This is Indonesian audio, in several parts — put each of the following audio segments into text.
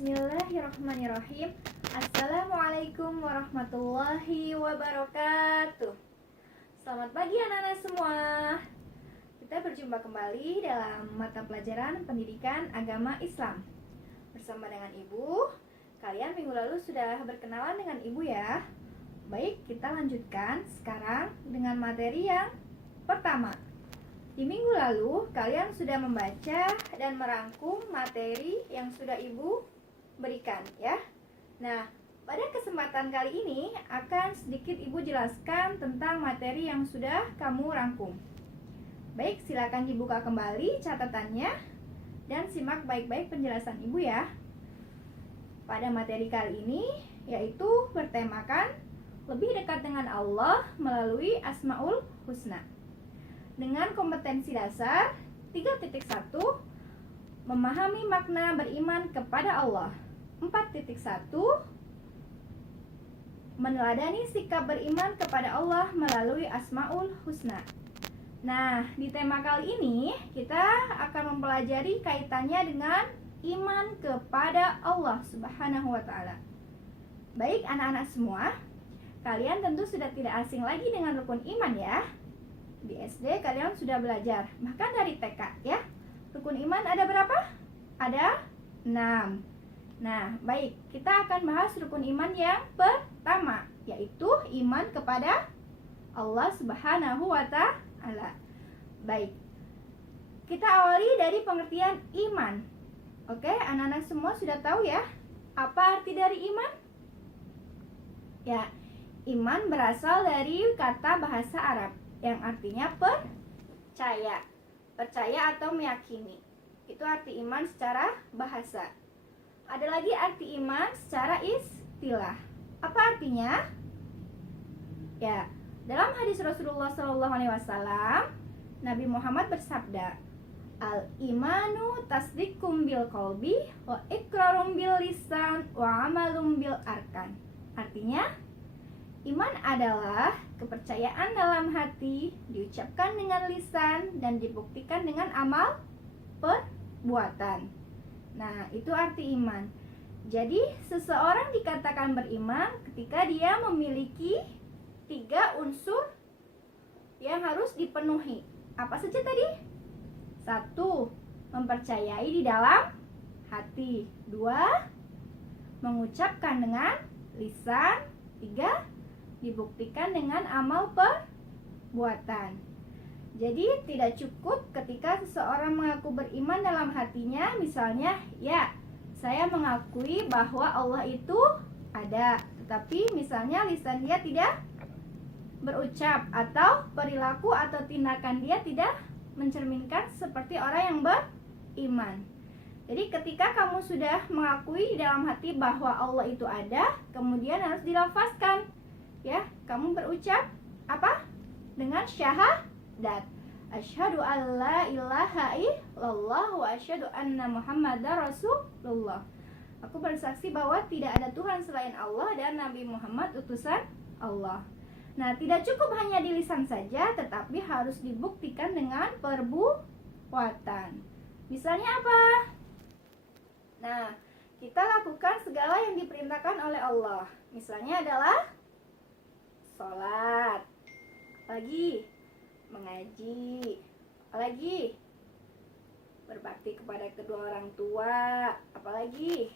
Bismillahirrahmanirrahim. Assalamualaikum warahmatullahi wabarakatuh. Selamat pagi anak-anak semua. Kita berjumpa kembali dalam mata pelajaran pendidikan agama Islam. Bersama dengan Ibu. Kalian minggu lalu sudah berkenalan dengan Ibu ya. Baik, kita lanjutkan sekarang dengan materi yang pertama. Di minggu lalu, kalian sudah membaca dan merangkum materi yang sudah Ibu berikan ya. Nah, pada kesempatan kali ini akan sedikit Ibu jelaskan tentang materi yang sudah kamu rangkum. Baik, silakan dibuka kembali catatannya dan simak baik-baik penjelasan Ibu ya. Pada materi kali ini yaitu bertemakan lebih dekat dengan Allah melalui Asmaul Husna. Dengan kompetensi dasar 3.1 memahami makna beriman kepada Allah. 4.1 meneladani sikap beriman kepada Allah melalui Asmaul Husna. Nah, di tema kali ini kita akan mempelajari kaitannya dengan iman kepada Allah Subhanahu wa taala. Baik anak-anak semua, kalian tentu sudah tidak asing lagi dengan rukun iman ya. Di SD kalian sudah belajar, bahkan dari TK ya. Rukun iman ada berapa? Ada 6. Nah, baik, kita akan bahas rukun iman yang pertama, yaitu iman kepada Allah Subhanahu wa taala. Baik. Kita awali dari pengertian iman. Oke, anak-anak semua sudah tahu ya apa arti dari iman? Ya, iman berasal dari kata bahasa Arab yang artinya percaya atau meyakini. Itu arti iman secara bahasa. Ada lagi arti iman secara istilah. Apa artinya? Ya, dalam hadis Rasulullah SAW, Nabi Muhammad bersabda, al-imanu tasdikum bil qalbi wa iqrarum bil lisan wa amalum bil arkan. Artinya, iman adalah kepercayaan dalam hati, diucapkan dengan lisan, dan dibuktikan dengan amal perbuatan. Nah, itu arti iman. Jadi, seseorang dikatakan beriman ketika dia memiliki 3 unsur yang harus dipenuhi. Apa saja tadi? 1. Mempercayai di dalam hati. 2. Mengucapkan dengan lisan. 3. Dibuktikan dengan amal perbuatan. Jadi tidak cukup ketika seseorang mengaku beriman dalam hatinya, misalnya, ya, saya mengakui bahwa Allah itu ada, tetapi misalnya lisan dia tidak berucap, atau perilaku atau tindakan dia tidak mencerminkan seperti orang yang beriman. Jadi ketika kamu sudah mengakui di dalam hati bahwa Allah itu ada, kemudian harus dilafazkan. Ya, kamu berucap apa? Dengan syahadat. Asyhadu an la ilaha illallah wa asyhadu anna Muhammadar Rasulullah. Aku bersaksi bahwa tidak ada Tuhan selain Allah dan Nabi Muhammad utusan Allah. Nah, tidak cukup hanya di lisan saja, tetapi harus dibuktikan dengan perbuatan. Misalnya apa? Nah, kita lakukan segala yang diperintahkan oleh Allah. Misalnya adalah sholat, apalagi mengaji, apalagi berbakti kepada kedua orang tua, apalagi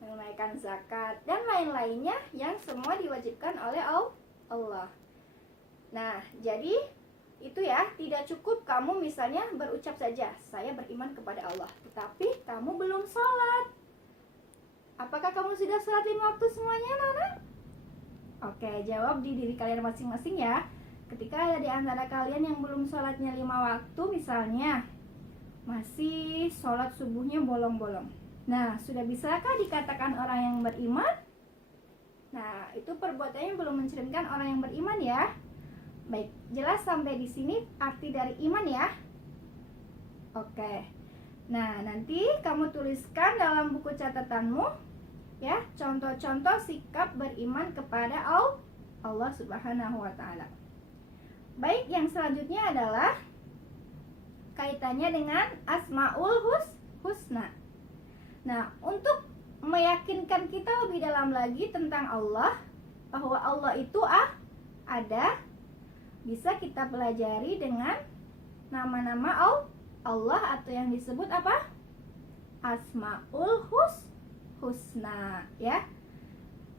menunaikan zakat, dan lain-lainnya yang semua diwajibkan oleh Allah. Nah, jadi itu ya, tidak cukup kamu misalnya berucap saja, saya beriman kepada Allah, tetapi kamu belum sholat. Apakah kamu sudah sholat 5 waktu semuanya, Nana? Oke, jawab di diri kalian masing-masing ya. Ketika ada di antara kalian yang belum sholatnya 5 waktu, misalnya masih sholat subuhnya bolong-bolong. Nah, sudah bisakah dikatakan orang yang beriman? Nah, itu perbuatannya belum mencerminkan orang yang beriman ya. Baik, jelas sampai di sini arti dari iman ya. Oke. Nah, nanti kamu tuliskan dalam buku catatanmu ya, contoh-contoh sikap beriman kepada Allah Subhanahu wa taala. Baik, yang selanjutnya adalah kaitannya dengan Asmaul Husna. Nah, untuk meyakinkan kita lebih dalam lagi tentang Allah, bahwa Allah itu ada, bisa kita pelajari dengan nama-nama Allah atau yang disebut apa? Asmaul Husna, ya.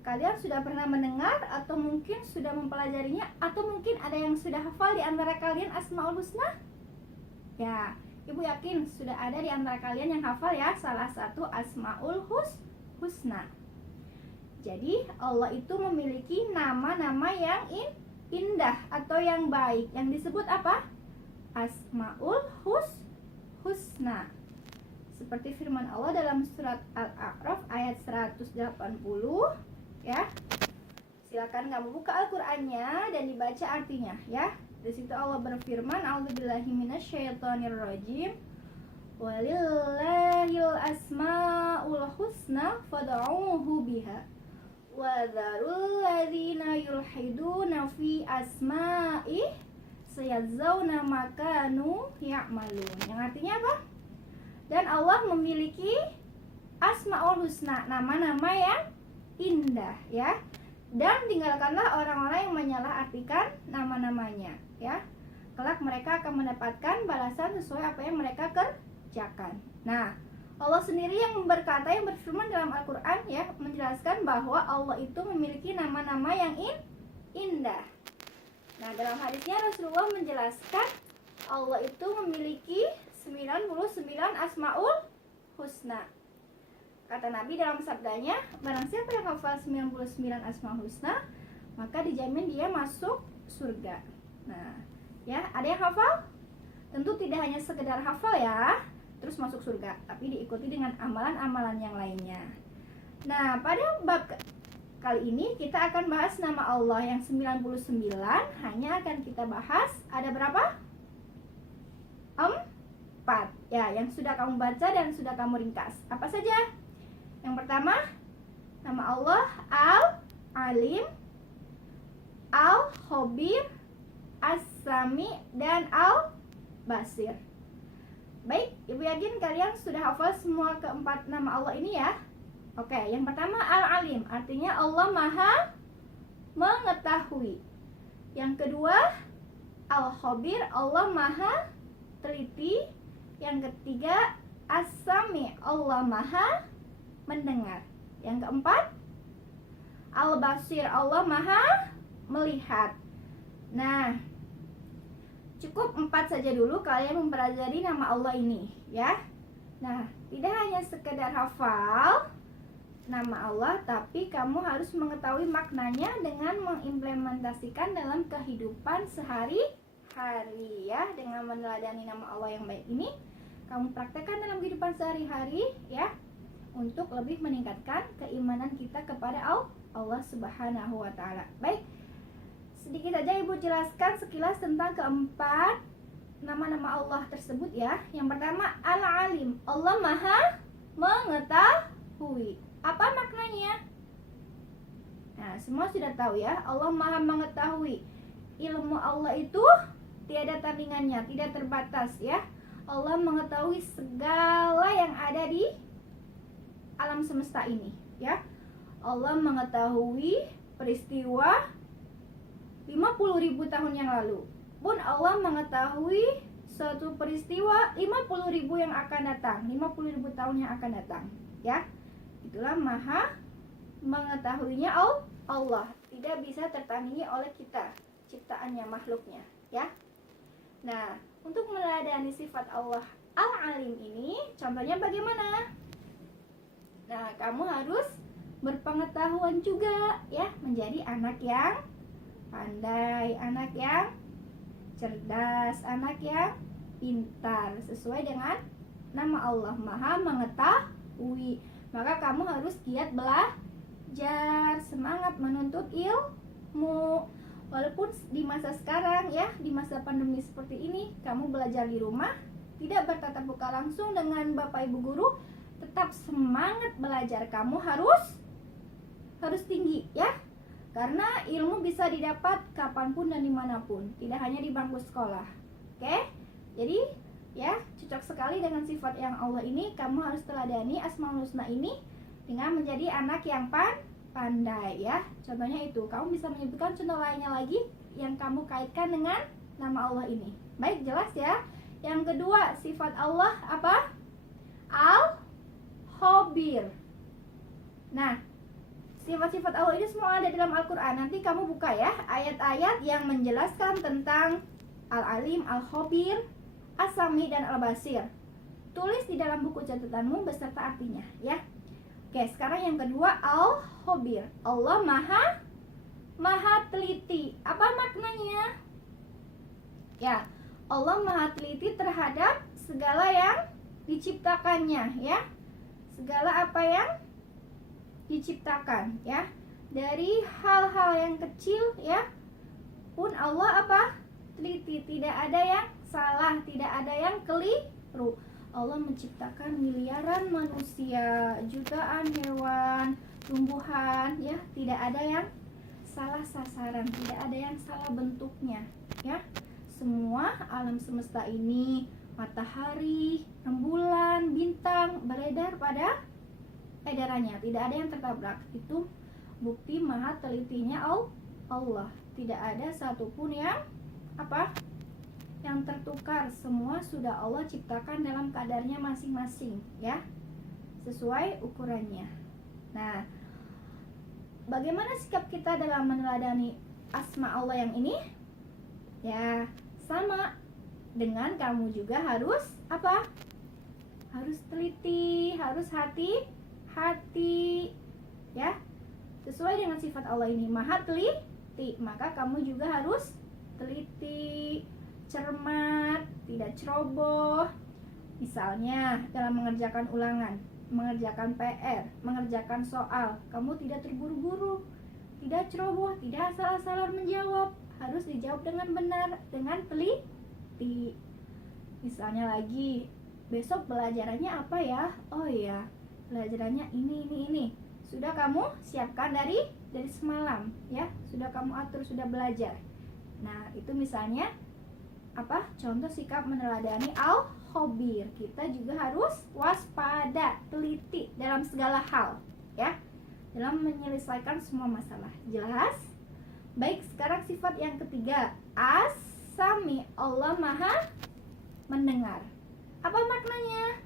Kalian sudah pernah mendengar atau mungkin sudah mempelajarinya, atau mungkin ada yang sudah hafal di antara kalian Asmaul Husna? Ya, Ibu yakin sudah ada di antara kalian yang hafal ya salah satu Asmaul Husna. Jadi Allah itu memiliki nama-nama yang indah atau yang baik, yang disebut apa? Asmaul Husna. Seperti firman Allah dalam surat Al-A'raf ayat 180, ya. Silakan kamu buka Al-Qur'annya dan dibaca artinya, ya. Di situ Allah berfirman, "A'udzubillahi minasyaitonirrajim. Walillahil asmaul husna fad'uuhu biha. Wa dzarul ladzina yulhiduna fi asma'i sayajzauna ma kanu ya'malun." Yang artinya apa? Dan Allah memiliki Asmaul Husna, nama-nama yang indah, ya. Dan tinggalkanlah orang-orang yang menyalahartikan nama-namanya, ya. Kelak mereka akan mendapatkan balasan sesuai apa yang mereka kerjakan. Nah, Allah sendiri yang berkata, yang berfirman dalam Al-Quran, ya, menjelaskan bahwa Allah itu memiliki nama-nama yang indah. Nah, dalam hadisnya Rasulullah menjelaskan Allah itu memiliki 99 Asmaul Husna. Kata Nabi dalam sabdanya, barang siapa yang hafal 99 Asmaul Husna, maka dijamin dia masuk surga. Nah, ya, ada yang hafal? Tentu tidak hanya sekedar hafal ya, terus masuk surga, tapi diikuti dengan amalan-amalan yang lainnya. Nah, pada bab kali ini kita akan bahas nama Allah yang 99, hanya akan kita bahas ada berapa? 4. Ya, yang sudah kamu baca dan sudah kamu ringkas. Apa saja? Yang pertama, nama Allah Al-Alim, Al-Khabir, As-Sami, dan Al-Basir. Baik, Ibu yakin kalian sudah hafal semua keempat nama Allah ini ya? Oke, yang pertama Al-Alim, artinya Allah Maha mengetahui. Yang kedua Al-Khabir, Allah Maha teliti. Yang ketiga As-Sami, Allah Maha mendengar. Yang keempat Al-Basir, Allah Maha melihat. Nah, cukup 4 saja dulu kalian mempelajari nama Allah ini, ya. Nah, tidak hanya sekedar hafal nama Allah, tapi kamu harus mengetahui maknanya dengan mengimplementasikan dalam kehidupan sehari-hari, ya. Dengan meneladani nama Allah yang baik ini, kamu praktekkan dalam kehidupan sehari-hari, ya, untuk lebih meningkatkan keimanan kita kepada Allah Subhanahu wa Ta'ala. Baik, sedikit saja Ibu jelaskan sekilas tentang keempat nama-nama Allah tersebut, ya. Yang pertama Al-Alim, Allah Maha mengetahui. Apa maknanya? Nah, semua sudah tahu ya, Allah Maha mengetahui. Ilmu Allah itu tiada tandingannya, tidak terbatas, ya. Allah mengetahui segala yang ada di alam semesta ini, ya. Allah mengetahui peristiwa 50.000 tahun yang lalu. Pun Allah mengetahui suatu peristiwa 50.000 yang akan datang, 50.000 tahun yang akan datang, ya. Itulah Maha mengetahuinya Allah. Tidak bisa tertandingi oleh kita, ciptaannya, makhluknya, ya. Nah, untuk meneladani sifat Allah Al-Alim ini, contohnya bagaimana? Nah, kamu harus berpengetahuan juga, ya, menjadi anak yang pandai, anak yang cerdas, anak yang pintar, sesuai dengan nama Allah Maha mengetahui. Maka kamu harus giat belajar, semangat menuntut ilmu. Walaupun di masa sekarang, ya, di masa pandemi seperti ini, kamu belajar di rumah, tidak bertatap muka langsung dengan Bapak Ibu guru, tetap semangat belajar. Kamu harus tinggi, ya. Karena ilmu bisa didapat kapanpun dan dimanapun, tidak hanya di bangku sekolah. Oke? Jadi, ya, cocok sekali dengan sifat yang Allah ini. Kamu harus teladani Asmaul Husna ini dengan menjadi anak yang pandai ya. Contohnya itu, kamu bisa menyebutkan contoh lainnya lagi yang kamu kaitkan dengan nama Allah ini. Baik, jelas ya. Yang kedua, sifat Allah apa? Al-Khabir. Nah, sifat-sifat Allah ini semua ada dalam Al-Quran. Nanti kamu buka ya ayat-ayat yang menjelaskan tentang Al-Alim, Al-Khabir, As-Sami, dan Al-Basir. Tulis di dalam buku catatanmu beserta artinya ya. Oke, sekarang yang kedua, Al-Khabir. Allah maha teliti. Apa maknanya? Ya, Allah maha teliti terhadap segala yang diciptakannya ya. Segala apa yang diciptakan ya. Dari hal-hal yang kecil ya pun Allah apa? Teliti. Tidak ada yang salah, tidak ada yang keliru. Allah menciptakan miliaran manusia, jutaan hewan, tumbuhan ya, tidak ada yang salah sasaran, tidak ada yang salah bentuknya ya. Semua alam semesta ini, matahari, rembulan, bintang beredar pada edarannya, tidak ada yang tertabrak. Itu bukti maha telitinya Allah. Tidak ada satupun yang apa? Yang tertukar. Semua sudah Allah ciptakan dalam kadarnya masing-masing ya, sesuai ukurannya. Nah, bagaimana sikap kita dalam meneladani asma Allah yang ini? Ya, sama dengan kamu juga harus apa? Harus teliti, harus hati-hati ya. Sesuai dengan sifat Allah ini, maha teliti, maka kamu juga harus teliti, cermat, tidak ceroboh. Misalnya dalam mengerjakan ulangan, mengerjakan PR, mengerjakan soal, kamu tidak terburu-buru, tidak ceroboh, tidak asal-asalan menjawab, harus dijawab dengan benar, dengan teliti. Misalnya lagi, besok pelajarannya apa ya? Oh iya, pelajarannya ini. Sudah kamu siapkan dari semalam ya, sudah kamu atur, sudah belajar. Nah, itu misalnya apa? Contoh sikap meneladani Al-Khabir. Kita juga harus waspada, teliti dalam segala hal ya, dalam menyelesaikan semua masalah. Jelas? Baik, sekarang sifat yang ketiga, As-Sami. Allah maha mendengar. Apa maknanya?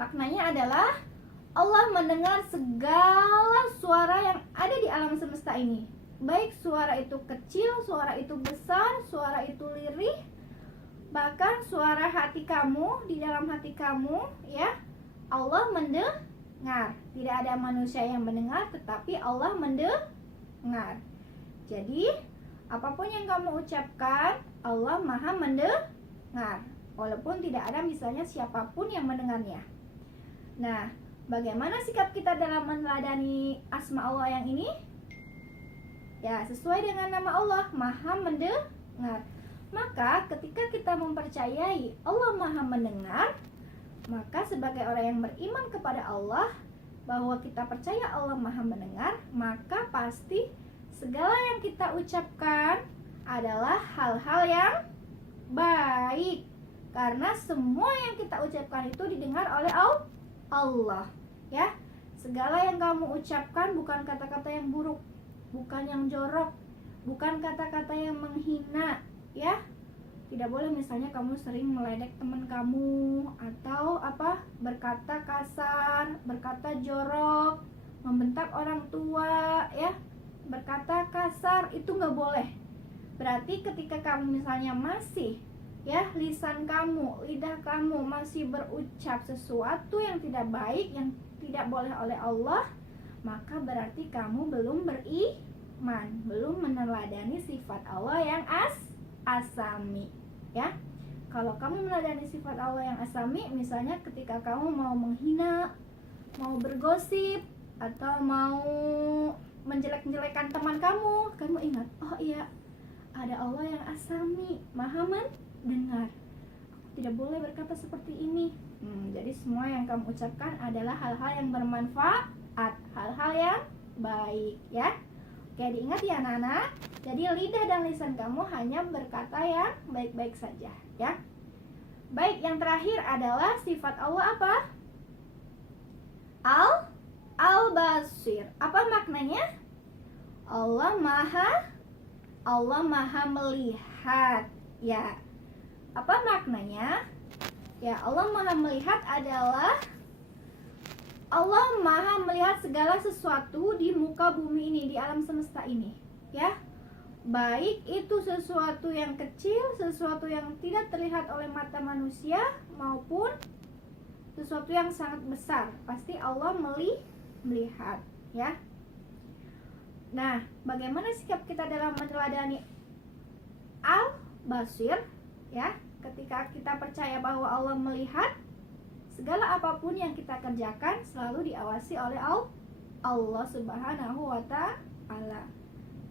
Maknanya adalah Allah mendengar segala suara yang ada di alam semesta ini. Baik suara itu kecil, suara itu besar, suara itu lirih, bahkan suara hati kamu, di dalam hati kamu ya, Allah mendengar. Tidak ada manusia yang mendengar, tetapi Allah mendengar. Jadi apapun yang kamu ucapkan, Allah maha mendengar, walaupun tidak ada misalnya siapapun yang mendengarnya. Nah, bagaimana sikap kita dalam meneladani asma Allah yang ini? Ya, sesuai dengan nama Allah, maha mendengar. Maka ketika kita mempercayai Allah maha mendengar, maka sebagai orang yang beriman kepada Allah, bahwa kita percaya Allah maha mendengar, maka pasti segala yang kita ucapkan adalah hal-hal yang baik. Karena semua yang kita ucapkan itu didengar oleh Allah ya. Segala yang kamu ucapkan bukan kata-kata yang buruk, bukan yang jorok, bukan kata-kata yang menghina ya. Tidak boleh misalnya kamu sering meledek teman kamu, atau apa, berkata kasar, berkata jorok, membentak orang tua ya, berkata kasar, itu nggak boleh. Berarti ketika kamu misalnya masih ya, lisan kamu, lidah kamu masih berucap sesuatu yang tidak baik, yang tidak boleh oleh Allah, maka berarti kamu belum beriman, belum meneladani sifat Allah yang As-Sami ya. Kalau kamu meneladani sifat Allah yang As-Sami, misalnya ketika kamu mau menghina, mau bergosip, atau mau menjelek-jelekan teman kamu, kamu ingat, oh iya, ada Allah yang As-Sami, maha mendengar. Aku tidak boleh berkata seperti ini. Jadi semua yang kamu ucapkan adalah hal-hal yang bermanfaat, hal-hal yang baik ya. Oke, diingat ya anak-anak. Jadi lidah dan lisan kamu hanya berkata yang baik-baik saja ya. Baik, yang terakhir adalah sifat Allah apa? Al-Basir. Apa maknanya? Allah Maha melihat. Ya. Apa maknanya? Ya, Allah Maha melihat adalah Allah Maha melihat segala sesuatu di muka bumi ini, di alam semesta ini, ya. Baik itu sesuatu yang kecil, sesuatu yang tidak terlihat oleh mata manusia, maupun sesuatu yang sangat besar. Pasti Allah melihat, ya. Nah, bagaimana sikap kita dalam meneladani Al-Basir, ya? Ketika kita percaya bahwa Allah melihat segala apapun yang kita kerjakan selalu diawasi oleh Allah Subhanahu wa Ta'ala,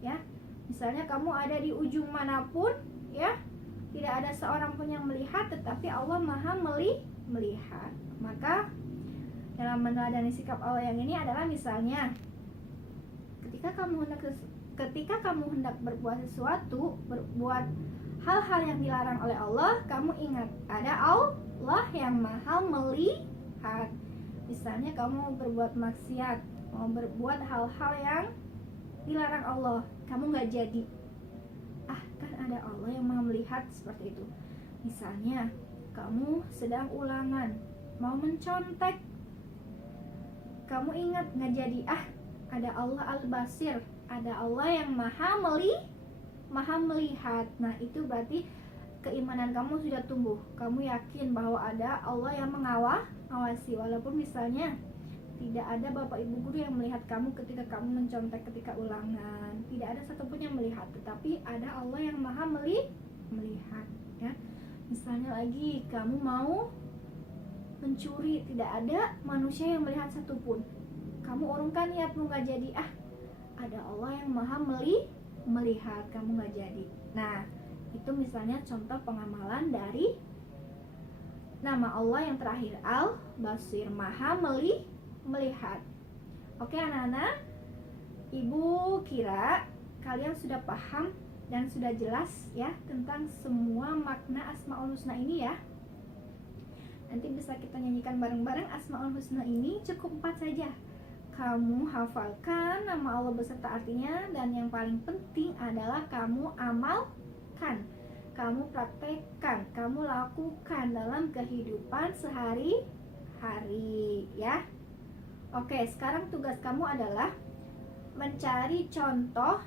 ya. Misalnya kamu ada di ujung manapun, ya, tidak ada seorang pun yang melihat, tetapi Allah Maha melihat. Maka dalam meneladani sikap Allah yang ini adalah misalnya ketika kamu hendak berbuat sesuatu, berbuat hal-hal yang dilarang oleh Allah, kamu ingat ada Allah yang Maha melihat. Misalnya kamu berbuat maksiat, mau berbuat hal-hal yang dilarang Allah, kamu nggak jadi, kan ada Allah yang Maha melihat, seperti itu. Misalnya kamu sedang ulangan, mau mencontek, kamu ingat nggak jadi, ada Allah Al-Basir, ada Allah yang Maha melihat. Nah, itu berarti keimanan kamu sudah tumbuh. Kamu yakin bahwa ada Allah yang mengawasi, walaupun misalnya tidak ada bapak ibu guru yang melihat kamu ketika kamu mencontek ketika ulangan, tidak ada satupun yang melihat, tetapi ada Allah yang Maha melihat, ya. Misalnya lagi kamu mau mencuri, tidak ada manusia yang melihat satupun, kamu urungkan niatmu nggak jadi, ada Allah yang Maha melihat, kamu nggak jadi. Nah, itu misalnya contoh pengamalan dari nama Allah yang terakhir, Al-Basir, Maha melihat. Oke anak-anak, Ibu kira kalian sudah paham dan sudah jelas ya tentang semua makna Asmaul Husna ini ya. Nanti bisa kita nyanyikan bareng-bareng Asmaul Husna ini, cukup 4 saja. Kamu hafalkan nama Allah beserta artinya, dan yang paling penting adalah kamu amalkan, kamu praktekkan, kamu lakukan dalam kehidupan sehari-hari ya. Oke, sekarang tugas kamu adalah mencari contoh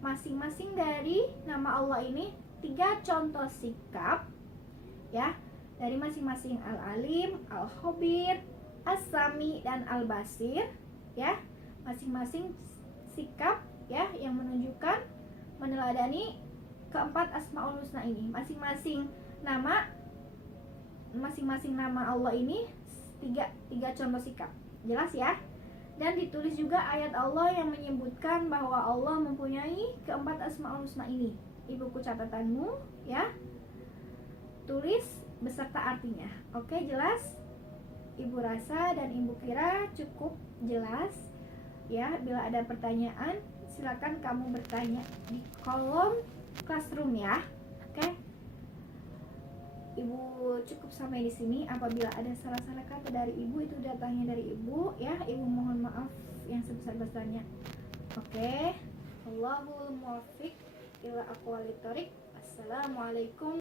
masing-masing dari nama Allah ini, 3 contoh sikap ya, dari masing-masing Al-Alim, Al-Khabir, As-Sami, dan Al-Basir ya. Masing-masing sikap ya yang menunjukkan meneladani keempat Asmaul Husna ini. Masing-masing nama Allah ini tiga contoh sikap. Jelas ya? Dan ditulis juga ayat Allah yang menyebutkan bahwa Allah mempunyai keempat Asmaul Husna ini. Di buku catatanmu ya, tulis beserta artinya. Oke, jelas? Ibu rasa dan Ibu kira cukup jelas ya. Bila ada pertanyaan, silakan kamu bertanya di kolom classroom ya. Oke, Ibu cukup sampai di sini. Apabila ada salah-salah kata dari Ibu, itu datangnya dari Ibu ya. Ibu mohon maaf yang sebesar-besarnya. Oke, Allahul muwaffiq ila aqwalit thoriq. Assalamualaikum.